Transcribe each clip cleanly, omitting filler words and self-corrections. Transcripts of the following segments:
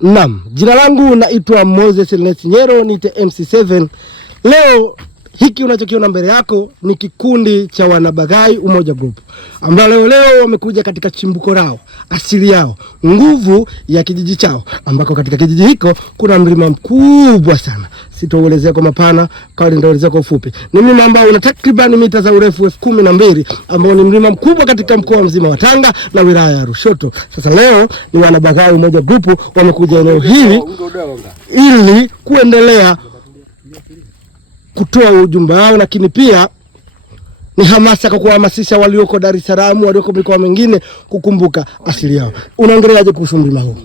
Naam, jina langu naitwa Moses Ernest Nyero, nite MC7. Leo hiki unachokiona mbele yako ni kikundi cha wanabagai Umoja Group, ambao leo wamekuja katika chimbuko lao, asili yao, nguvu ya kijiji chao, ambako katika kijiji hiko kuna mlima mkubwa sana. Sitauelezea kwa mapana, bali nitaelezea kwa ufupi. Ni mlima ambao una takriban mita za urefu 12,000, ambao ni mlima mkubwa katika mkoa mzima wa Tanga na wilaya ya Lushoto. Sasa leo ni wanabagai Umoja Group wamekuja eneo hili ili kuendelea kutoa ujumbe wao, lakini pia ni hamasa kwa kuhamasisha walioko Dar es Salaam, walioko mikoa mingine kukumbuka asili yao. Unaongeleaje kuhusu mlima huu?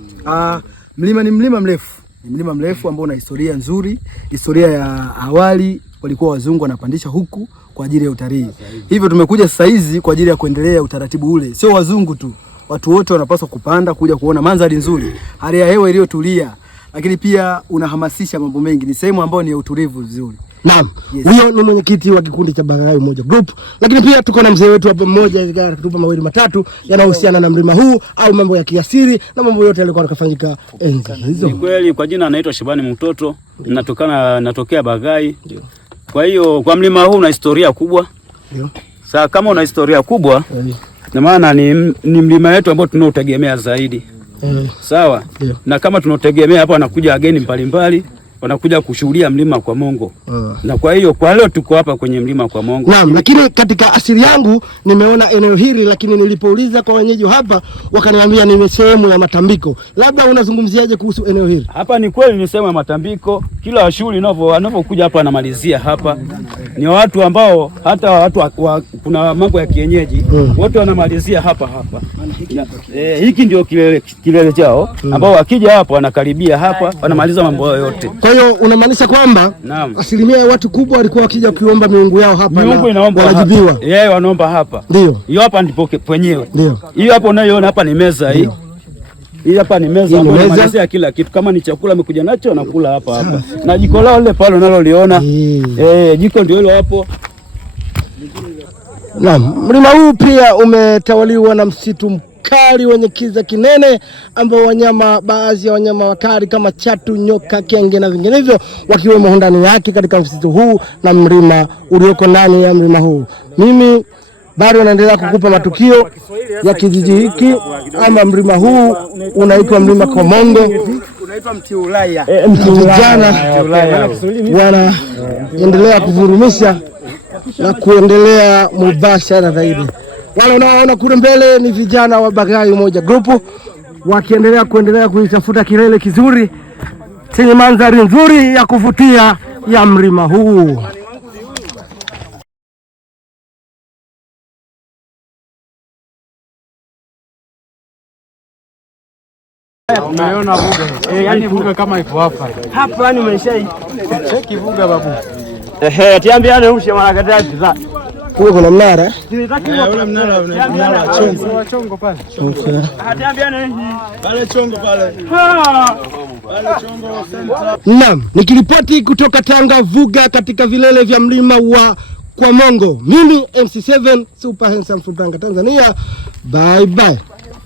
Mlima ni mlima mrefu. Ni mlima mrefu ambao una historia nzuri. Historia ya awali walikuwa wazungu wanapandisha huku kwa ajili ya utalii. Hivyo tumekuja sasa hizi kwa ajili ya kuendelea utaratibu ule. Sio wazungu tu, watu wote wanapaswa kupanda kuja kuona mandhari nzuri, hali ya hewa iliyotulia, lakini pia unahamasisha mambo mengi. Ni sehemu ambayo ni ya utulivu vizuri. Naam, huyo ni mwenyekiti wa kikundi cha Bagai Umoja Group, lakini pia tuko na mzee wetu hapa mmoja akatupa mawili matatu yanayohusiana na mlima huu au mambo ya kiasili na mambo yote yalikuwa yakafanyika enzi hizo. Ni kweli, kwa jina anaitwa Shabani Mtoto, natokea Bagai. Kwa hiyo kwa mlima huu una historia kubwa. Ndio. Sasa kama una historia kubwa, na maana ni mlima wetu ambao tunaotegemea zaidi. Sawa? Na kama tunaotegemea hapa wanakuja wageni mbalimbali, wanakuja kushuhudia mlima kwa Mongo. Na kwa hiyo kwa leo tuko hapa kwenye mlima kwa Mongo. Naam, lakini katika asili yangu nimeona eneo hili, lakini nilipouliza kwa wenyeji hapa wakaniambia ni sehemu ya matambiko. Labda unazungumziaje kuhusu eneo hili? Hapa ni kweli ni sehemu ya matambiko. Kila shughuli wanapokuja hapa anamalizia hapa. Ni watu ambao hata watu kuna mambo ya kienyeji, wote wanamalizia hapa. Hiki ndio kilele chao ambao wakija hapa wanakaribia hapa, wanamaliza mambo yote. Kwa hiyo unamaanisha kwamba asilimia ya watu kubwa walikuwa wakija kuomba miungu yao hapa na wanajibiwa. Wanaomba hapa. Ndio. Hiyo hapa ndipo penyewe. Ndio. Hiyo hapo unayoona hapa ni meza hii. Hii hapa ni meza ambayo inamalizia kila kitu. Kama ni chakula amekuja nacho anakula hapa. Na jiko lao lile pale unaloliona. Jiko ndio hilo hapo. Naam, mlima huu pia umetawaliwa na msitu mkali wenye kiza kinene, ambao baadhi ya wanyama wakali kama chatu, nyoka, kenge na vinginevyo wakiwemo ndani yake katika msitu huu na mlima ulioko ndani ya mlima huu. Mimi bado naendelea kukupa matukio ya kijiji hiki, ama mlima huu unaitwa mlima kwa Mongo, unaitwa mti Ulaya. Vijana wanaendelea kuvurumisha na kuendelea mubashara zaidi. Wale unaona kule mbele ni vijana wa Bagai Umoja Group wakiendelea kuitafuta kilele kizuri chenye mandhari nzuri ya kuvutia ya mlima huu. Unaona buga. Yani buga kama ipo hapa. Hapa yani umeshai. Cheki buga babu. Tiambiane ushe mwanakataji za. Huko kuna mnara. Ule mnara wa chongo pale. Okay. Tiambiane hii. Pale chongo pale. Pale chongo center. Naam, nikiripoti kutoka Tanga Vuga katika vilele vya mlima wa kwa Mongo. Mimi MC7 Super Handsome from Tanga, Tanzania. Bye bye.